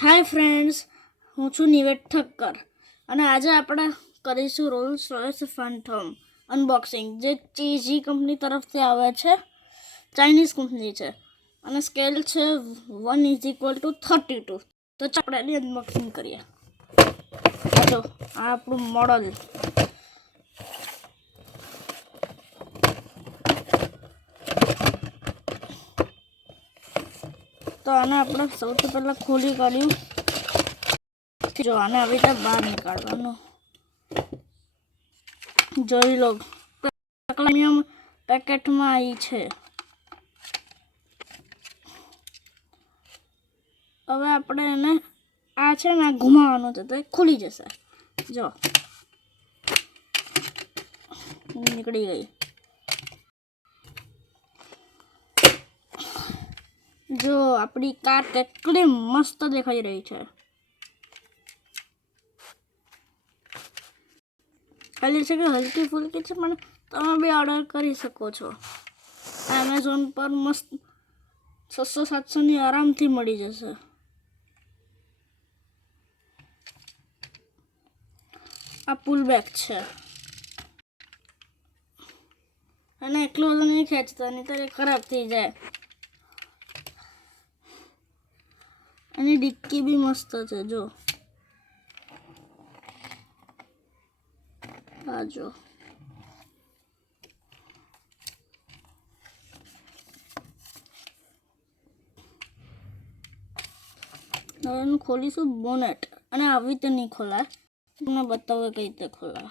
Hi friends, હું છું નિવેદ ઠક્કર અને આજે આપણે કરીશું રોલ્સ રોયસ ફેન્ટમ અનબોક્સિંગ, જે ચીઝી કંપની તરફથી આવે છે. ચાઇનીઝ કંપની છે અને સ્કેલ છે 1:32. તો આપણે એની અનબોક્સિંગ કરીએ. જો આ આપણું મોડલ. તો આને આપણે સૌથી પહેલાં ખોલી કાઢ્યું. જો આને આવી રીતે બહાર નીકાળવાનું. જોઈ લો, પ્રીમિયમ પેકેટમાં આવી છે. હવે આપણે એને આ છે ને ઘુમાવવાનું છે તો એ ખુલી જશે. જો નીકળી ગઈ. જો આપણી કાર કેટલી મસ્ત દેખાઈ રહી છે. ખાલી છે કે હલકી ફુલકી છે, પણ તમે બી ઓર્ડર કરી શકો છો. એમેઝોન પર મસ્ત 600-700ની આરામથી મળી જશે. આ પુલ બેક છે અને એટલું બધું નહીં ખેંચતા, નહીં તો એ ખરાબ થઈ જાય. એની ડિક્કી બી મસ્ત છે. જો આ જો હવે એનું ખોલીશું બોનેટ, અને આવી રીતે નહીં ખોલાય. તમને બતાવો કઈ રીતે ખોલાય.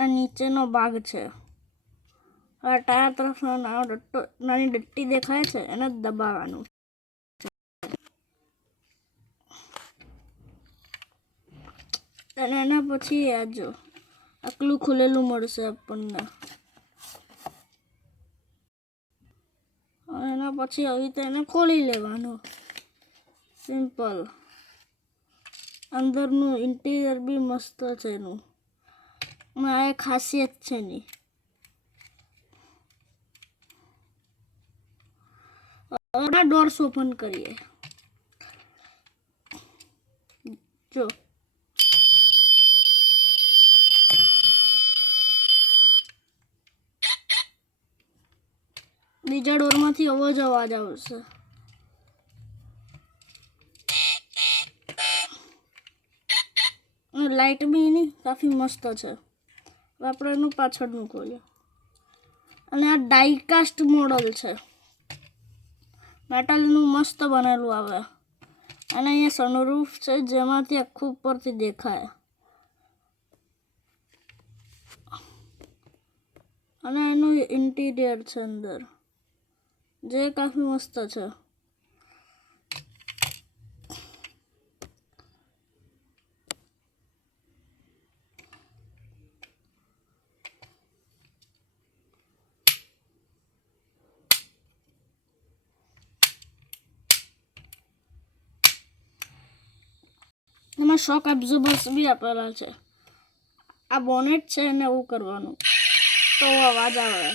આ નીચેનો ભાગ છે. આ ટાયર તરફ નાની ડટ્ટી દેખાય છે, એને દબાવવાનું. અને એના પછી આ જો આટલું ખુલેલું મળશે આપણને. અને એના પછી આવી રીતે એને ખોલી લેવાનું. સિમ્પલ. અંદરનું ઇન્ટિરિયર બી મસ્ત છે એનું, અને આ એક ખાસિયત છે એની. હવે ડોર્સ ઓપન કરીએ. જો બીજા ડોરમાંથી અવાજ આવશે. લાઇટ બી એની કાફી મસ્ત છે. આપણે એનું પાછળનું ખોલીએ. અને આ ડાઈકાસ્ટ મોડલ છે. મેટલનું મસ્ત બનેલું આવે. અને અહીંયા સનરૂફ છે, જેમાંથી આખું ઉપરથી દેખાય. અને એનું ઇન્ટિરિયર છે અંદર, જે કાફી મસ્ત છે. એમાં શોક એબ્ઝોર્બર્સ બી આપેલા છે. આ બોનેટ છે એને એવું કરવાનું તો અવાજ આવે.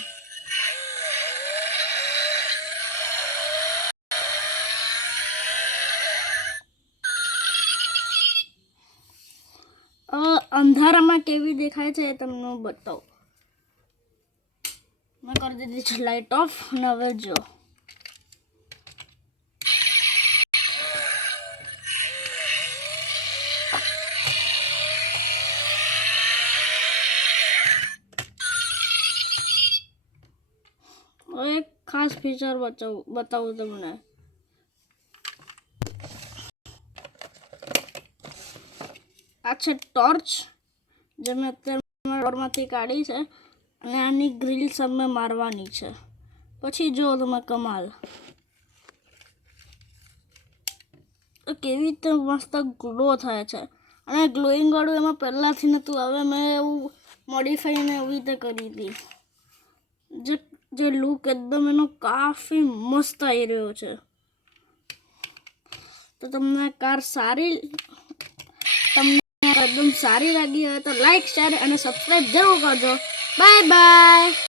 અંધારામાં કેવી દેખાય છે એ તમને બતાવો. મેં કરી દીધી છે લાઇટ ઓફ. અને હવે જો એક ખાસ ફીચર બતાવું તમને. આ છે ટોર્ચ, જે મેં અત્યારે ડોરમાંથી કાઢી છે. અને આની ગ્રીલ સામે મારવાની છે. પછી જો તમે કમાલ કેવી રીતે મસ્ત ગ્લો થાય છે. અને ગ્લોઈંગ વાળું એમાં પહેલાંથી નહોતું, હવે મેં એવું મોડિફાઈને એવી રીતે કરી હતી. જે લુક એકદમ એનો કાફી મસ્ત આવી રહ્યો છે. તો તમને કાર એકદમ સારી લાગી હોય તો લાઈક, શેર અને સબસ્ક્રાઈબ જરૂર કરજો. Bye bye.